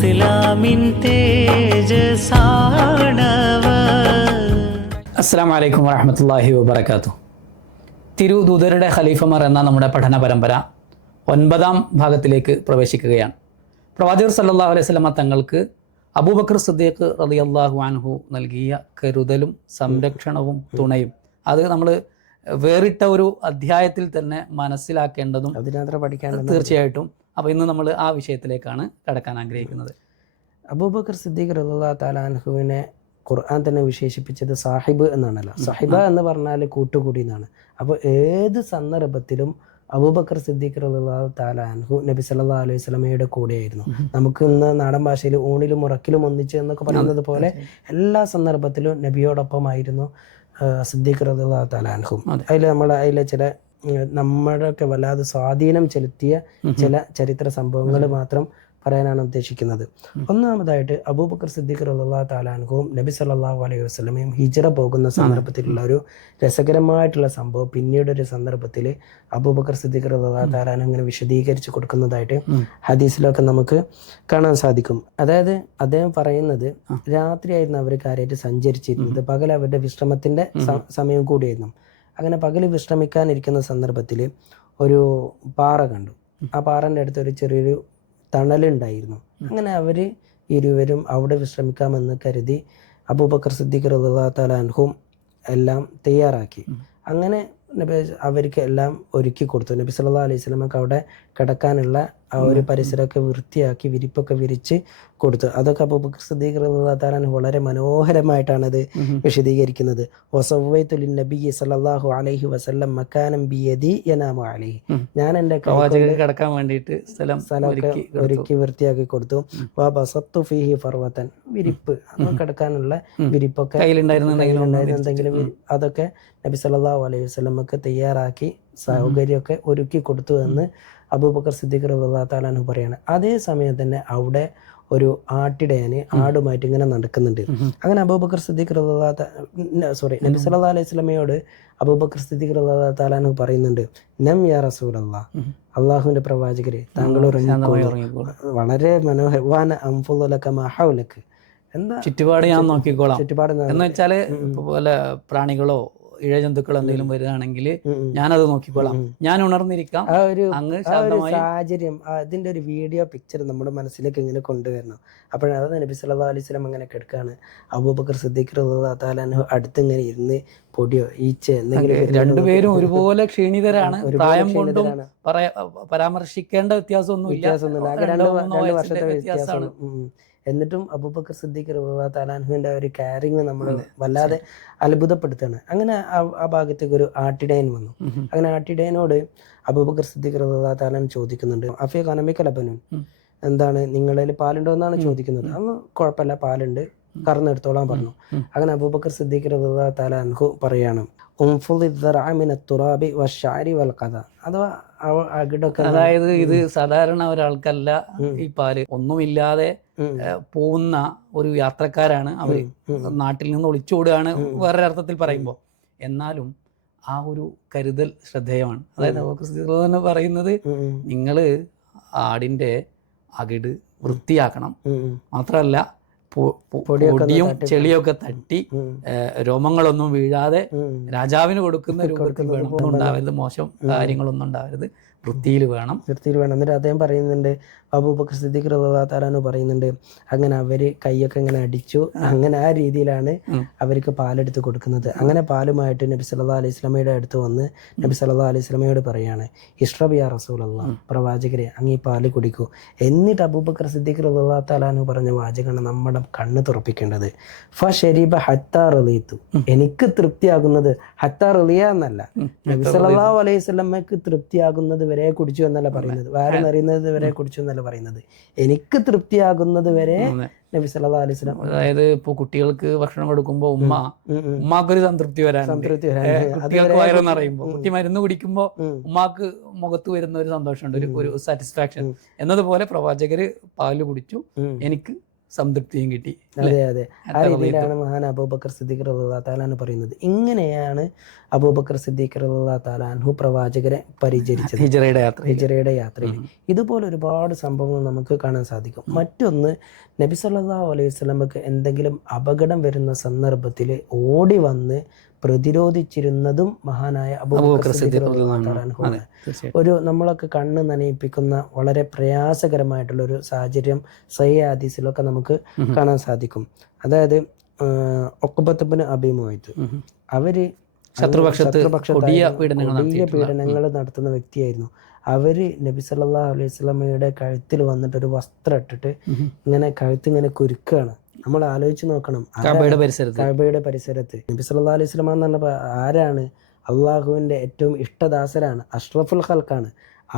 ഇസ്ലാമിൻ തേജസാണവർ. അസ്സലാമു അലൈക്കും വറഹ്മത്തുള്ളാഹി വബറകാതുഹു. തിരുദൂതരുടെ ഖലീഫമാർ എന്ന നമ്മുടെ പഠന പരമ്പര 9ാം ഭാഗത്തിലേക്ക് പ്രവേശിക്കുകയാണ്. പ്രവാചകർ സല്ലല്ലാഹു അലൈഹി വസല്ലമ തങ്ങൾക്ക് അബൂബക്കർ സിദ്ദീഖ് റളിയല്ലാഹു അൻഹു നൽകിയ കരുതലും സംരക്ഷണവും തുണയും അത് നമ്മൾ വേറിട്ട ഒരു അധ്യായത്തിൽ തന്നെ മനസ്സിലാക്കേണ്ടതും തീർച്ചയായിട്ടും. അപ്പോൾ ഇന്ന് നമ്മൾ ആ വിഷയത്തിലേക്കാണ് കടക്കാൻ ആഗ്രഹിക്കുന്നത്. അബൂബക്കർ സിദ്ദീഖ് റളിയല്ലാഹു തആല അൻഹുവിനെ ഖുർആൻ തന്നെ വിശേഷിപ്പിച്ചത് സാഹിബ് എന്നാണല്ലോ. സാഹിബ എന്ന് പറഞ്ഞാൽ കൂട്ടുകൂടി എന്നാണ്. അപ്പോൾ ഏത് സന്ദർഭത്തിലും അബൂബക്കർ സിദ്ദീഖ് റളിയല്ലാഹു തആല അൻഹു നബി സല്ലല്ലാഹു അലൈഹി വസല്ലമയുടെ കൂടെയായിരുന്നു. നമുക്ക് ഇന്ന് നാടൻ ഭാഷയിൽ ഊണിലും ഉറക്കിലും ഒന്നിച്ച് എന്നൊക്കെ പറയുന്നത് പോലെ എല്ലാ സന്ദർഭത്തിലും നബിയോടൊപ്പമായിരുന്നു സിദ്ദീഖ് റളിയല്ലാഹു തആല അൻഹു. അതിലെ ചില നമ്മുടെയൊക്കെ വല്ലാതെ സ്വാധീനം ചെലുത്തിയ ചില ചരിത്ര സംഭവങ്ങൾ മാത്രം പറയാനാണ് ഉദ്ദേശിക്കുന്നത്. ഒന്നാമതായിട്ട് അബൂബക്കർ സിദ്ദീഖ് റളിയല്ലാഹു തആല അൻഹുവും നബി സല്ലല്ലാഹു അലൈഹി വസല്ലമയും ഹിജ്റ പോകുന്ന സന്ദർഭത്തിലുള്ള ഒരു രസകരമായിട്ടുള്ള സംഭവം പിന്നീട് ഒരു സന്ദർഭത്തിൽ അബൂബക്കർ സിദ്ദീഖ് റളിയല്ലാഹു തആല അൻഹു ഇങ്ങനെ വിശദീകരിച്ച് കൊടുക്കുന്നതായിട്ട് ഹദീസിലൊക്കെ നമുക്ക് കാണാൻ സാധിക്കും. അതായത് അദ്ദേഹം പറയുന്നത് രാത്രിയായിരുന്നു അവർ കാര്യമായിട്ട് സഞ്ചരിച്ചിരുന്നത്, പകൽ അവരുടെ വിശ്രമത്തിന്റെ സമയം കൂടിയായിരുന്നു. അങ്ങനെ പകൽ വിശ്രമിക്കാനിരിക്കുന്ന സന്ദർഭത്തിൽ ഒരു പാറ കണ്ടു. ആ പാറൻ്റെ അടുത്ത് ഒരു ചെറിയൊരു തണലുണ്ടായിരുന്നു. അങ്ങനെ അവർ ഇരുവരും അവിടെ വിശ്രമിക്കാമെന്ന് കരുതി അബൂബക്കർ സിദ്ദീഖ് റളിയല്ലാഹു തആല അൻഹും എല്ലാം തയ്യാറാക്കി. അങ്ങനെ അവർക്ക് എല്ലാം ഒരുക്കി കൊടുത്തു. നബി സല്ലല്ലാഹു അലൈഹി വസല്ലമക്ക് അവിടെ കിടക്കാനുള്ള ആ ഒരു പരിസരമൊക്കെ വൃത്തിയാക്കി വിരിപ്പൊക്കെ വിരിച്ച് കൊടുത്തു. അതൊക്കെ അബൂബക്കർ സിദ്ദീഖ് റളിയല്ലാഹു തആല അൻഹു വളരെ മനോഹരമായിട്ടാണ് അത് വിശദീകരിക്കുന്നത്. വസവ്വൈതു ലിന്നബിയ്യി സല്ലല്ലാഹു അലൈഹി വസല്ലം മകാനം ബിയദി യനാമു അലൈഹി. ഞാൻ എൻ്റെ കിടക്കാൻ വേണ്ടിയിട്ട് സ്ഥലമൊക്കെ ഒരുക്കി വൃത്തിയാക്കി കൊടുത്തു. വബസത്തു ഫീഹി ഫർവതൻ, വിരിപ്പ്, കിടക്കാനുള്ള വിരിപ്പൊക്കെ എന്തെങ്കിലും അതൊക്കെ നബി സല്ലല്ലാഹു അലൈഹി വസല്ലമക്ക് തയ്യാറാക്കി സൗകര്യമൊക്കെ ഒരുക്കി കൊടുത്തു എന്ന് അബൂബക്കർ സിദ്ദീഖ് റളിയല്ലാഹു തആല അൻഹു പറയാണ്. അതേ സമയം തന്നെ അവിടെ ഒരു ആട്ടിടയന് ആടുമായിട്ട് ഇങ്ങനെ നടക്കുന്നുണ്ട്. അങ്ങനെ അബൂബക്കർ സിദ്ദീഖ് നബി സല്ലല്ലാഹു അലൈഹി വസല്ലമയോട് അബൂബക്കർ സിദ്ദീഖ് റളിയല്ലാഹു തആല അൻഹു പറയുന്നുണ്ട്, നം യാ റസൂലല്ലാഹ്, അള്ളാഹുവിന്റെ പ്രവാചകരെ, താങ്കൾ ഉറങ്ങിക്കോളൂ. വളരെ മനോഹര വാന അൻഫുലക മാ ഹൗലക, എന്താ ചുറ്റുപാട് ഞാൻ നോക്കിക്കോളാം. ചുറ്റുപാട് എന്ന് വെച്ചാല് പോലെ പ്രാണികളോ ഇഴജന്തുക്കൾ എന്തെങ്കിലും വരികയാണെങ്കിൽ ഞാനത് നോക്കിക്കോളാം, ഞാൻ ഉണർന്നിരിക്കാം. ആ ഒരു സാഹചര്യം, അതിന്റെ ഒരു വീഡിയോ പിക്ചർ നമ്മുടെ മനസ്സിലേക്ക് ഇങ്ങനെ കൊണ്ടുവരണം. അപ്പോഴത് നബി സല്ലല്ലാഹു അലൈഹി വസല്ലം അങ്ങനെ കിടക്കാണ്. അബൂബക്കർ സിദ്ദീഖ് റളിയല്ലാഹു തആല അൻഹു അടുത്തിങ്ങനെ ഇരുന്ന് പൊടിയോ ഈച്ച എന്തെങ്കിലും, രണ്ടുപേരും ഒരുപോലെ ക്ഷീണിതരാണ്. പ്രായം കൊണ്ടും പരാമർശിക്കേണ്ട വ്യത്യാസമൊന്നുമില്ല. രണ്ട് വർഷത്തെ വ്യത്യാസമാണ്. എന്നിട്ടും അബൂബക്കർ സിദ്ദീഖ് റളിയല്ലാഹു തആല അൻഹുവിന്റെ ഒരു കെയറിങ് നമ്മൾ വല്ലാതെ അത്ഭുതപ്പെടുത്തുകയാണ്. അങ്ങനെ ആ ഭാഗത്തേക്ക് ഒരു ആട്ടിടയൻ വന്നു. അങ്ങനെ ആട്ടിടയനോട് അബൂബക്കർ സിദ്ദീഖ് റളിയല്ലാഹു തആല അൻഹു ചോദിക്കുന്നുണ്ട്, അഫീ ഖനമിക ലബനുൻ, എന്താണ് നിങ്ങളിൽ പാലുണ്ടോ എന്നാണ് ചോദിക്കുന്നത്. അന്ന് കുഴപ്പമില്ല, പാലുണ്ട്, കറന്നെടുത്തോളാൻ പറഞ്ഞു. അങ്ങനെ അബൂബക്കർ സിദ്ദീഖ് റളിയല്ലാഹു തആല അൻഹു പറയാണ്, അതായത് ഇത് സാധാരണ ഒരാൾക്കല്ല ഈ പാല്. ഒന്നുമില്ലാതെ പോകുന്ന ഒരു യാത്രക്കാരാണ് അവര്, നാട്ടിൽ നിന്ന് ഒളിച്ചോടുകയാണ് വേറൊരു അർത്ഥത്തിൽ പറയുമ്പോൾ. എന്നാലും ആ ഒരു കരുതൽ ശ്രദ്ധേയമാണ്. അതായത് അബൂബക്കർ സിദ്ദീഖ് തന്നെ പറയുന്നത്, നിങ്ങള് ആടിന്റെ അകിട് വൃത്തിയാക്കണം, മാത്രമല്ല പൊടിയും ചെളിയൊക്കെ തട്ടി രോമങ്ങളൊന്നും വീഴാതെ രാജാവിന് കൊടുക്കുന്ന രൂപത്തിൽ വേണം, ഉണ്ടാവരുത്, മോശം കാര്യങ്ങളൊന്നും ഉണ്ടാവരുത്, വൃത്തിയിൽ വേണം. എന്നിട്ട് അദ്ദേഹം പറയുന്നുണ്ട്, അബൂബക്കർ സിദ്ദീഖ് റളിയല്ലാഹു തആല അൻഹു പറയുന്നുണ്ട്, അങ്ങനെ അവര് കൈയൊക്കെ ഇങ്ങനെ അടിച്ചു. അങ്ങനെ ആ രീതിയിലാണ് അവർക്ക് പാലെടുത്ത് കൊടുക്കുന്നത്. അങ്ങനെ പാലുമായിട്ട് നബി സല്ലല്ലാഹു അലൈഹി വസല്ലമയുടെ അടുത്ത് വന്ന് നബി സല്ലല്ലാഹു അലൈഹി വസല്ലമയോട് പറയാണ്, ഇഷ്റബ് യാ റസൂലല്ലാഹ്, പ്രവാചകരെ അങ്ങ് ഈ പാല് കുടിക്കൂ. എന്നിട്ട് അബൂബക്കർ സിദ്ദീഖ് റളിയല്ലാഹു തആല അൻഹു പറഞ്ഞ വാചകമാണ് നമ്മുടെ കണ്ണ് തുറപ്പിക്കേണ്ടത്. ഫശരിബ ഹത്താ റളിതു, എനിക്ക് തൃപ്തിയാകുന്നത്, ഹത്താ റളിയ എന്നല്ല, നബി സല്ലല്ലാഹു അലൈഹി വസല്ലമക്ക് തൃപ്തിയാകുന്നത് വരെ കുടിച്ചു എന്നല്ല പറയുന്നത്, വയറിനറിയുന്നത് വരെ കുടിച്ചു എന്നല്ല പറയുന്നത്, എനിക്ക് തൃപ്തിയാകുന്നത് വരെ നബി സല്ലല്ലാഹു അലൈഹി വസല്ലം. അതായത് ഇപ്പൊ കുട്ടികൾക്ക് ഭക്ഷണം കൊടുക്കുമ്പോ ഉമ്മാക്കൊരു സംതൃപ്തി വയറെന്ന് പറയുമ്പോ, കുട്ടി മരുന്ന് കുടിക്കുമ്പോ ഉമ്മാക്ക് മുഖത്ത് വരുന്ന ഒരു സന്തോഷമുണ്ട്, ഒരു സാറ്റിസ്ഫാക്ഷൻ. എന്നതുപോലെ പ്രവാചകര് പാല് കുടിച്ചു, എനിക്ക് സംതൃപ്തിയും കിട്ടി. അതെ അതെ, ആ രീതിയിലാണ് മഹാൻ അബൂബക്കർ സിദ്ദീഖ് റളിയല്ലാഹു തആല അൻഹു പറയുന്നത്. ഇങ്ങനെയാണ് അബൂബക്കർ സിദ്ദീഖ് റളിയല്ലാഹു തആല അൻഹു പ്രവാചകരെ പരിചരിച്ചത് ഹിജ്റയുടെ യാത്രയിൽ. ഇതുപോലെ ഒരുപാട് സംഭവങ്ങൾ നമുക്ക് കാണാൻ സാധിക്കും. മറ്റൊന്ന്, നബി സല്ലല്ലാഹു അലൈഹി വസല്ലമക്ക് എന്തെങ്കിലും അപകടം വരുന്ന സന്ദർഭത്തിൽ ഓടി വന്ന് പ്രതിരോധിച്ചിരുന്നതും മഹാനായ അബൂബക്കർ സിദ്ദീഖ് റളിയല്ലാഹു തആല അൻഹു ആണ്. ഒരു നമ്മളൊക്കെ കണ്ണ് നനയിപ്പിക്കുന്ന വളരെ പ്രയാസകരമായിട്ടുള്ള ഒരു സാഹചര്യം സഹീഹ് ഹദീസിലൊക്കെ നമുക്ക് കാണാൻ സാധിക്കും. അതായത് ഉഖ്ബത്ത് ഇബ്നു അബീ മുഅയ്ത്, അവര് കൊടിയ പീഡനങ്ങൾ നടത്തുന്ന വ്യക്തിയായിരുന്നു. അവര് നബി സല്ലല്ലാഹു അലൈഹി വസല്ലമയുടെ കഴുത്തിൽ വന്നിട്ട് ഒരു വസ്ത്രം ഇട്ടിട്ട് ഇങ്ങനെ കഴുത്തിങ്ങനെ കുരുക്കാണ്. നമ്മൾ ആലോചിച്ച് നോക്കണം, കഅബയുടെ പരിസരത്ത് നബി സല്ലല്ലാഹു അലൈഹി വസല്ലമ എന്ന് പറഞ്ഞപ്പോൾ ആരാണ്? അള്ളാഹുവിൻ്റെ ഏറ്റവും ഇഷ്ടദാസരാണ്, അഷ്റഫുൽ ഖൽഖാണ്.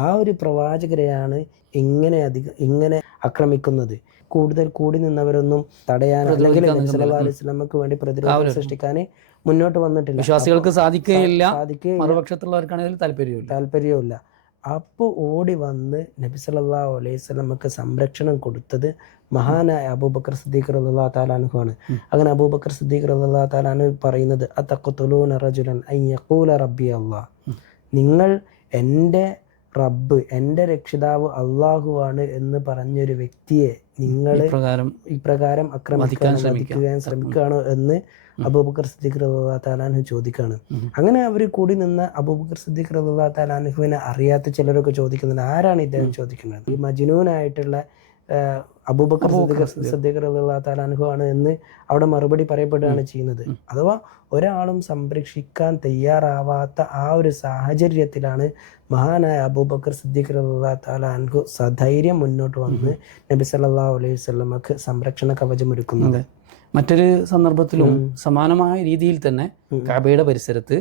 ആ ഒരു പ്രവാചകരെയാണ് ഇങ്ങനെ ആക്രമിക്കുന്നത്. കൂടുതൽ കൂടി നിന്നവരൊന്നും തടയാൻ അല്ലെങ്കിൽ നബി സല്ലല്ലാഹു അലൈഹി വസല്ലമക്ക് വേണ്ടി പ്രതിരോധം സൃഷ്ടിക്കാൻ മുന്നോട്ട് വന്നിട്ടില്ല. വിശ്വാസികൾക്ക് സാധിക്കുകയില്ല, മറുപക്ഷത്തുള്ളവർക്കാണെങ്കിൽ താല്പര്യവുമില്ല. അപ്പോൾ ഓടി വന്ന് നബി സല്ലല്ലാഹു അലൈഹി വസല്ലമക്ക് സംരക്ഷണം കൊടുത്തത് മഹാനായ അബൂബക്കർ സിദ്ദീഖ് റളിയല്ലാഹു തആല അൻഹു ആണ്. അങ്ങനെ അബൂബക്കർ സിദ്ദീഖ് റളിയല്ലാഹു തആല അൻഹു പറയുന്നത്, അതഖ്തുലൂന റജുലൻ അൻ യഖൂല റബ്ബി അല്ലാഹ്, നിങ്ങൾ എൻ്റെ റബ്ബ്, എൻ്റെ രക്ഷിതാവ് അള്ളാഹുവാണ് എന്ന് പറഞ്ഞൊരു വ്യക്തിയെ നിങ്ങൾ ഇപ്രകാരം ആക്രമിക്കാൻ ശ്രമിക്കുകയാണോ എന്ന് അബൂബക്കർ സിദ്ദീഖ് റളിയല്ലാഹു തആല അൻഹു ചോദിക്കുകയാണ്. അങ്ങനെ അവർ കൂടി നിന്ന അബൂബക്കർ സിദ്ദീഖ് റളിയല്ലാഹു തആല അൻഹുവിനെ അറിയാത്ത ചിലരൊക്കെ ചോദിക്കുന്നുണ്ട്, ആരാണ് ഇദ്ദേഹം ചോദിക്കുന്നത്? ഈ മജ്നൂനായിട്ടുള്ള അബൂബക്കർ സിദ്ദീഖ് റളിയല്ലാഹു തആല അൻഹു ആണ് എന്ന് അവിടെ മറുപടി പറയപ്പെടുകയാണ് ചെയ്യുന്നത്. അഥവാ ഒരാളും സംരക്ഷിക്കാൻ തയ്യാറാവാത്ത ആ ഒരു സാഹചര്യത്തിലാണ് മഹാനായ അബൂബക്കർ സിദ്ദീഖ് റളിയല്ലാഹു തആല അൻഹു സധൈര്യം മുന്നോട്ട് വന്ന് നബി സല്ലല്ലാഹു അലൈഹി വസല്ലമക്ക് സംരക്ഷണ കവചം ഒരുക്കുന്നത്. മറ്റൊരു സന്ദർഭത്തിലും സമാനമായ രീതിയിൽ തന്നെ കഅബയുടെ പരിസരത്ത്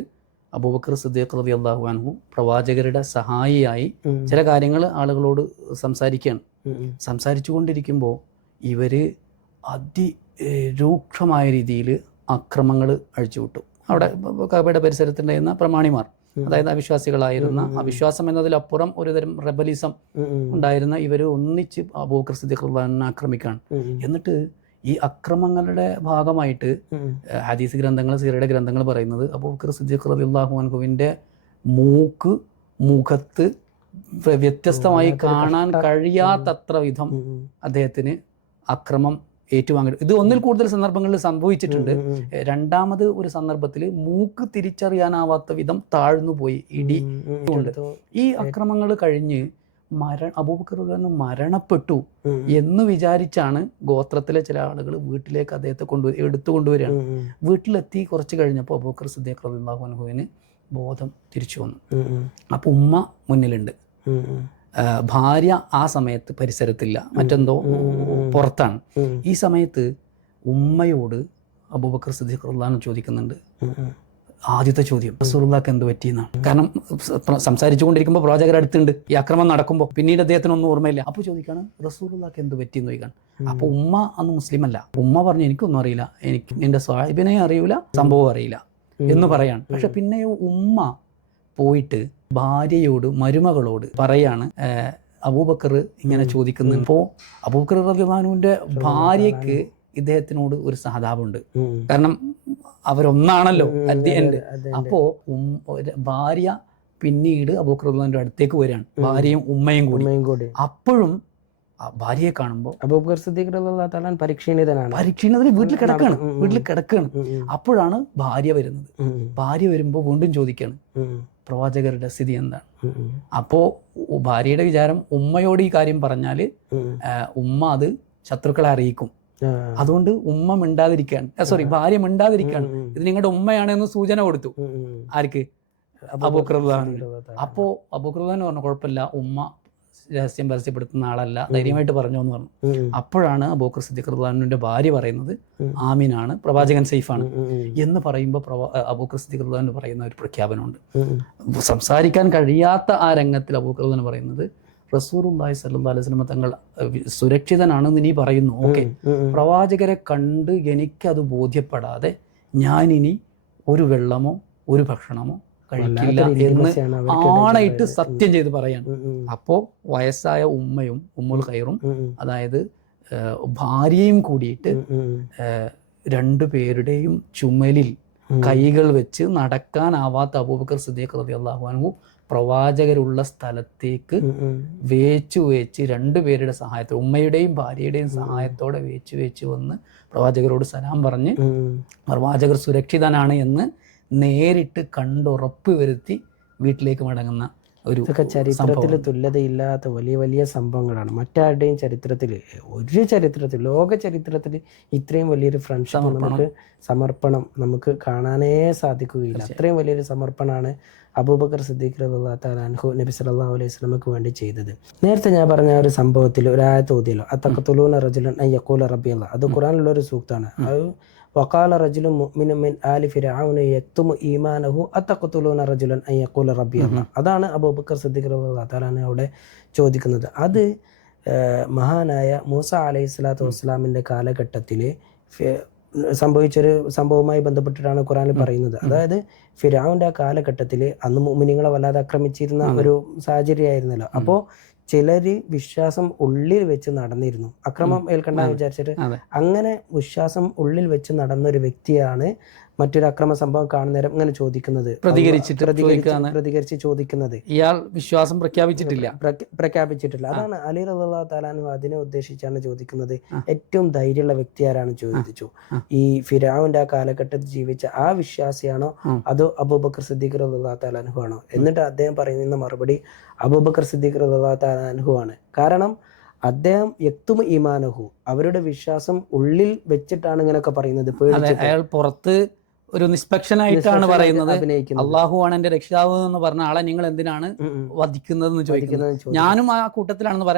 അബൂബക്കർ സിദ്ദീഖ് റളിയല്ലാഹു അൻഹു പ്രവാചകരുടെ സഹായിയായി ചില കാര്യങ്ങൾ ആളുകളോട് സംസാരിക്കുകയാണ്. സംസാരിച്ചുകൊണ്ടിരിക്കുമ്പോൾ ഇവര് അതിരൂക്ഷമായ രീതിയിൽ അക്രമങ്ങൾ അഴിച്ചുവിട്ടു. അവിടെ കഅബയുടെ പരിസരത്തുണ്ടായിരുന്ന പ്രമാണിമാർ, അതായത് അവിശ്വാസികളായിരുന്ന, അവിശ്വാസം എന്നതിലപ്പുറം ഒരുതരം റെബലിസം ഉണ്ടായിരുന്ന ഇവർ ഒന്നിച്ച് അബൂബക്കർ സിദ്ദീഖ് റളിയല്ലാഹു അൻഹു ആക്രമിക്കുകയാണ്. എന്നിട്ട് ഈ അക്രമങ്ങളുടെ ഭാഗമായിട്ട് ഹദീസ് ഗ്രന്ഥങ്ങൾ, സീറയുടെ ഗ്രന്ഥങ്ങൾ പറയുന്നത് അബൂബക്കർ സിദ്ദീഖ് റളിയല്ലാഹു അൻഹുവിൻ്റെ മുഖത്ത് വ്യത്യസ്തമായി കാണാൻ കഴിയാത്തത്ര വിധം അദ്ദേഹത്തിന് അക്രമം ഏറ്റുവാങ്ങി. ഇത് ഒന്നിൽ കൂടുതൽ സന്ദർഭങ്ങളിൽ സംഭവിച്ചിട്ടുണ്ട്. രണ്ടാമത് ഒരു സന്ദർഭത്തിൽ മൂക്ക് തിരിച്ചറിയാനാവാത്ത വിധം താഴ്ന്നുപോയി ഇടി കൊണ്ട്. ഈ അക്രമങ്ങൾ കഴിഞ്ഞ് അബൂബക്കർ മരണപ്പെട്ടു എന്ന് വിചാരിച്ചാണ് ഗോത്രത്തിലെ ചില ആളുകൾ വീട്ടിലേക്ക് അദ്ദേഹത്തെ എടുത്തുകൊണ്ടുവരികയാണ്. വീട്ടിലെത്തി കുറച്ച് കഴിഞ്ഞപ്പോൾ അബൂബക്കർ സിദ്ദീഖ് റളിയല്ലാഹു അൻഹുവിന് ബോധം തിരിച്ചു വന്നു. അപ്പൊ ഉമ്മ മുന്നിലുണ്ട്, ഭാര്യ ആ സമയത്ത് പരിസരത്തില്ല, മറ്റെന്തോ പുറത്താണ്. ഈ സമയത്ത് ഉമ്മയോട് അബൂബക്കർ സിദ്ദീഖ് റളിയല്ലാഹു അൻഹു ചോദിക്കുന്നുണ്ട്, ആദ്യത്തെ ചോദ്യം റസൂലുള്ളാഹിക്ക് എന്ത് പറ്റിയെന്നാണ്. കാരണം സംസാരിച്ചു കൊണ്ടിരിക്കുമ്പോൾ പ്രവാചകർ അടുത്തുണ്ട്, ഈ അക്രമം നടക്കുമ്പോൾ പിന്നീട് അദ്ദേഹത്തിനൊന്നും ഓർമ്മയില്ല. അപ്പോൾ ചോദിക്കാണ് റസൂലുള്ളാഹിക്ക് എന്ത് പറ്റിയെന്ന് ചോദിക്കാണ്. അപ്പോൾ ഉമ്മ അന്ന് മുസ്ലിം അല്ല. ഉമ്മ പറഞ്ഞു, എനിക്കൊന്നും അറിയില്ല, എനിക്ക് നിന്റെ സാഹിബിനെ അറിയില്ല, സംഭവം അറിയില്ല എന്ന് പറയാണ്. പക്ഷെ പിന്നെ ഉമ്മ പോയിട്ട് ഭാര്യയോട്, മരുമകളോട് പറയാണ്, അബൂബക്കർ ഇങ്ങനെ ചോദിക്കുന്നു. അപ്പോൾ അബൂബക്കർ റളിയല്ലാഹു അൻഹുവിന്റെ ഭാര്യയ്ക്ക് ഇദ്ദേഹത്തിനോട് ഒരു സഹതാപമുണ്ട്, കാരണം അവരൊന്നാണല്ലോ അറ്റ് ദി എൻഡ്. അപ്പോ ഭാര്യ പിന്നീട് അബൂബക്കർ റളിയല്ലാഹു അൻഹുവിന്റെ അടുത്തേക്ക് വരികയാണ്, ഭാര്യയും ഉമ്മയും കൂടി. അപ്പോഴും ഭാര്യയെ കാണുമ്പോൾ അബൂബക്കർ സിദ്ദീഖ് റളിയല്ലാഹു തആല പരീക്ഷണത്തിന് വീട്ടിൽ കിടക്കുകയാണ്. അപ്പോഴാണ് ഭാര്യ വരുന്നത്. ഭാര്യ വരുമ്പോൾ വീണ്ടും ചോദിക്കുകയാണ്, പ്രവാചകരുടെ സ്ഥിതി എന്താണ്? അപ്പോ ഭാര്യയുടെ വിചാരം ഉമ്മയോട് ഈ കാര്യം പറഞ്ഞാല് ഉമ്മ അത് ശത്രുക്കളെ അറിയിക്കും, അതുകൊണ്ട് ഉമ്മ മിണ്ടാതിരിക്കുകയാണ്, ഭാര്യ മിണ്ടാതിരിക്കുകയാണ്. ഇത് നിങ്ങളുടെ ഉമ്മയാണെന്ന് സൂചന കൊടുത്തു. ആർക്ക്? അബൂബക്കർ റളിയല്ലാഹു അൻഹു. അപ്പോ അബൂബക്കർ റളിയല്ലാഹു അൻഹു പറഞ്ഞു, കുഴപ്പമില്ല, ഉമ്മ രഹസ്യം പരസ്യപ്പെടുത്തുന്ന ആളല്ല, ധൈര്യമായിട്ട് പറഞ്ഞു എന്ന് പറഞ്ഞു. അപ്പോഴാണ് അബൂബക്കർ സിദ്ദീഖ് റളിയല്ലാഹു അൻഹുവിന്റെ ഭാര്യ പറയുന്നത്, ആമീനാണ്, പ്രവാചകൻ സേഫാണ് എന്ന് പറയുമ്പോൾ അബൂബക്കർ സിദ്ദീഖ് റളിയല്ലാഹു അൻഹു പറയുന്ന ഒരു പ്രഖ്യാപനമുണ്ട്. സംസാരിക്കാൻ കഴിയാത്ത ആ രംഗത്തിൽ അബൂബക്കർ റളിയല്ലാഹു അൻഹു പറയുന്നത്, റസൂലുള്ളാഹി സ്വല്ലല്ലാഹു അലൈഹി വസല്ലം തങ്ങൾ സുരക്ഷിതനാണെന്ന് നീ പറയുന്നു, ഓക്കെ, പ്രവാചകരെ കണ്ട് എനിക്കത് ബോധ്യപ്പെടാതെ ഞാനിനി ഒരു വെള്ളമോ ഒരു ഭക്ഷണമോ കഴിക്കില്ല എന്ന് ആണയിട്ട് സത്യം ചെയ്ത് പറയാണ്. അപ്പോ വയസ്സായ ഉമ്മയും ഉമ്മുൽ ഖൈറും, അതായത് ഭാര്യയും കൂടിയിട്ട് രണ്ടുപേരുടെയും ചുമലിൽ കൈകൾ വെച്ച് നടക്കാനാവാത്ത അബൂബക്കർ സിദ്ദീഖ് റളിയല്ലാഹു അൻഹു പ്രവാചകരുള്ള സ്ഥലത്തേക്ക് വേച്ച് രണ്ടുപേരുടെ സഹായത്തോടെ, ഉമ്മയുടെയും ഭാര്യയുടെയും സഹായത്തോടെ വേച്ച് വന്ന് പ്രവാചകരോട് സലാം പറഞ്ഞ് പ്രവാചകർ സുരക്ഷിതനാണ് എന്ന് നേരിട്ട് കണ്ടുറപ്പ് വരുത്തി വീട്ടിലേക്ക് മടങ്ങുന്ന ഇതൊക്കെ ചരിത്രത്തിൽ തുല്യതയില്ലാത്ത വലിയ വലിയ സംഭവങ്ങളാണ്. മറ്റാരുടെയും ചരിത്രത്തിൽ, ഒരു ചരിത്രത്തിൽ, ലോക ചരിത്രത്തിൽ ഇത്രയും വലിയൊരു ഫ്രണ്ട്ഷിപ്പ് നമുക്ക് സമർപ്പണം നമുക്ക് കാണാനേ സാധിക്കുകയില്ല. അത്രയും വലിയൊരു സമർപ്പണമാണ് അബൂബക്കർ സിദ്ദീഖ് റളിയല്ലാഹു തആല അൻഹു നബി സല്ലല്ലാഹു അലൈഹി വസല്ലമക്ക് വേണ്ടി ചെയ്തത്. നേരത്തെ ഞാൻ പറഞ്ഞ ഒരു സംഭവത്തിൽ ഒരായത്ത് ഓതിയല്ലോ, അത്തഖ്തുലൂന റജുലൻ അൻ യഖൂല റബ്ബി അല്ലാഹ്, അത് ഖുർആനിലുള്ള ഒരു സൂക്താണ്. അത് വഖാല റജുലുൻ മുഅ്മിനുൻ മിൻ ആലി ഫിർഔന യക്തുമു ഈമാനഹു അത്തഖ്തുലൂന റജുലൻ അൻ യഖൂല റബ്ബി അല്ലാഹ്. അതാണ് അബൂബക്കർ സിദ്ദീഖ് റളിയല്ലാഹു തആല അവിടെ ചോദിക്കുന്നത്. അത് മഹാനായ മൂസ അലൈഹിസ്സലാത്തു വസ്സലാമിൻ്റെ കാലഘട്ടത്തിൽ സംഭവിച്ചൊരു സംഭവവുമായി ബന്ധപ്പെട്ടിട്ടാണ് ഖുർആനിൽ പറയുന്നത്. അതായത് ഫിർഔന്റെ ആ കാലഘട്ടത്തിൽ അന്ന് മുഅ്മിനീങ്ങളെ വല്ലാതെ ആക്രമിച്ചിരുന്ന ഒരു സാഹചര്യമായിരുന്നല്ലോ. അപ്പോൾ ചിലര് വിശ്വാസം ഉള്ളിൽ വെച്ച് നടന്നിരുന്നു, അക്രമം ഏൽക്കണ്ടെന്ന് വിചാരിച്ചിട്ട്. അങ്ങനെ വിശ്വാസം ഉള്ളിൽ വെച്ച് നടന്നൊരു വ്യക്തിയാണ് മറ്റൊരു അക്രമ സംഭവം കാണുന്ന നേരം ഇങ്ങനെ ചോദിക്കുന്നത്, പ്രതികരിച്ച് ചോദിക്കുന്നത്, ഇയാൾ വിശ്വാസം പ്രഖ്യാപിച്ചിട്ടില്ല. അതാണ് അലി റളിയല്ലാഹു തആല അൻഹു അതിനെ ഉദ്ദേശിച്ചാണ് ചോദിക്കുന്നത്. ഏറ്റവും ധൈര്യമുള്ള വ്യക്തി ആരാണ് ചോദിച്ചു. ഈ ഫിർഔന്റെ ആ കാലഘട്ടത്തിൽ ജീവിച്ച ആ വിശ്വാസിയാണോ അതോ അബൂബക്കർ സിദ്ദീഖ് റളിയല്ലാഹു തആല അൻഹു ആണോ? എന്നിട്ട് അദ്ദേഹം പറയുന്ന മറുപടി അബൂബക്കർ സിദ്ദീഖ് റളിയല്ലാഹു തആല അൻഹു ആണ്. കാരണം അദ്ദേഹം യക്തുമു ഈമാനഹു, അവരുടെ വിശ്വാസം ഉള്ളിൽ വെച്ചിട്ടാണ് ഇങ്ങനെയൊക്കെ പറയുന്നത്. അയാൾ പുറത്ത് ഒരു നിഷ്പക്ഷനായിട്ടാണ് പറയുന്നത്, അള്ളാഹു ആണ് എന്റെ രക്ഷിതാവ് എന്ന് പറഞ്ഞ ആളെ നിങ്ങൾ എന്തിനാണ് വധിക്കുന്നതെന്ന് ചോദിക്കുന്നത്. ഞാനും ആ കൂട്ടത്തിലാണെന്ന്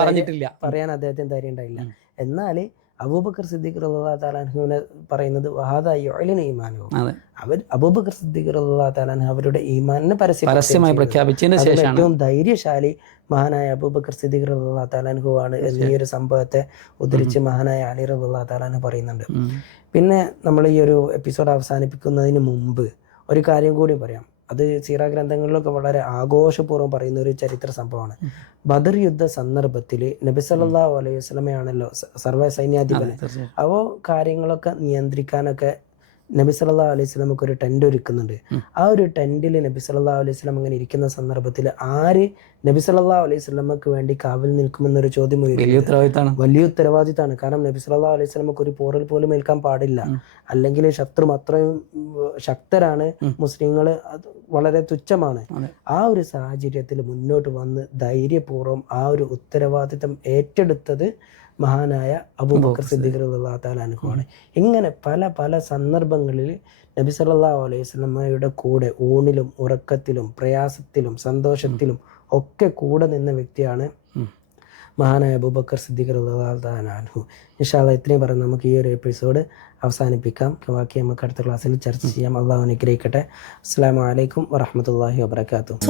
പറഞ്ഞിട്ടില്ല, പറയാൻ അദ്ദേഹത്തിന് ധൈര്യം ഉണ്ടായില്ല. എന്നാൽ അബൂബക്കർ സിദ്ദീഖ് റളിയല്ലാഹു തആല അൻഹുവിനെ പറയുന്നത് വഹാദ യുഅ്ലിനു ഈമാനഹു, അവർ അബൂബക്കർ സിദ്ദീഖ് റളിയല്ലാഹു തആല അൻഹു അവരുടെ ഈമാനിനെ പരസ്യമായി പ്രഖ്യാപിച്ചതിന് ശേഷം ഏറ്റവും ധൈര്യശാലി മഹാനായ അബൂബക്കർ സിദ്ദീഖ് റളിയല്ലാഹു തആല അൻഹു ആണ് എന്നീ ഒരു സംഭവത്തെ ഉദ്ധരിച്ച് മഹാനായ അലി റളിയല്ലാഹു തആല അൻഹു പറയുന്നുണ്ട്. പിന്നെ നമ്മൾ ഈ ഒരു എപ്പിസോഡ് അവസാനിപ്പിക്കുന്നതിന് മുമ്പ് ഒരു കാര്യം കൂടി പറയാം. അത് സീറ ഗ്രന്ഥങ്ങളിലൊക്കെ വളരെ ആഘോഷപൂർവ്വം പറയുന്ന ഒരു ചരിത്ര സംഭവമാണ്. ബദർ യുദ്ധ സന്ദർഭത്തിൽ നബി സല്ലല്ലാഹു അലൈഹി വസല്ലമയാണല്ലോ സർവ്വ സൈന്യാധിപൻ. അപ്പോൾ കാര്യങ്ങളൊക്കെ നിയന്ത്രിക്കാനൊക്കെ നബി സല്ലല്ലാഹു അലൈഹി വസല്ലമക്ക് ഒരു ടെന്റ് ഒരുക്കുന്നുണ്ട്. ആ ഒരു ടെന്റിൽ നബി സല്ലല്ലാഹു അലൈഹി വസല്ലം ഇങ്ങനെ ഇരിക്കുന്ന സന്ദർഭത്തിൽ ആര് നബി സല്ലല്ലാഹു അലൈഹി വസല്ലമക്ക് വേണ്ടി കാവൽ നിൽക്കുമെന്നൊരു ചോദ്യം വലിയ ഉത്തരവാദിത്തമാണ്. കാരണം നബി സല്ലല്ലാഹു അലൈഹി വസല്ലമക്ക് ഒരു പോറിൽ പോലും ഏൽക്കാൻ പാടില്ല, അല്ലെങ്കിൽ ശത്രു അത്രയും ശക്തരാണ്, മുസ്ലിങ്ങൾ വളരെ തുച്ഛമാണ്. ആ ഒരു സാഹചര്യത്തിൽ മുന്നോട്ട് വന്ന് ധൈര്യപൂർവ്വം ആ ഒരു ഉത്തരവാദിത്തം ഏറ്റെടുത്തത് മഹാനായ അബൂബക്കർ സിദ്ദീഖ് റളിയല്ലാഹു തആല അൻഹു ആണ്. ഇങ്ങനെ പല പല സന്ദർഭങ്ങളിൽ നബി സല്ലല്ലാഹു അലൈഹി വസല്ലമയുടെ കൂടെ ഊണിലും ഉറക്കത്തിലും പ്രയാസത്തിലും സന്തോഷത്തിലും ഒക്കെ കൂടെ നിന്ന വ്യക്തിയാണ് മഹാനായ അബൂബക്കർ സിദ്ദീഖ് റളിയല്ലാഹു തആല അൻഹു. ഇൻഷാ അല്ലാഹ് ഇത്രയും പറഞ്ഞ് നമുക്ക് ഈ ഒരു എപ്പിസോഡ് അവസാനിപ്പിക്കാം. ബാക്കി നമുക്ക് അടുത്ത ക്ലാസ്സിൽ ചർച്ച ചെയ്യാം. അള്ളാഹു അനുഗ്രഹിക്കട്ടെ. അസ്സലാമു അലൈക്കും വറഹ്മത്തുള്ളാഹി വബറകാതുഹു.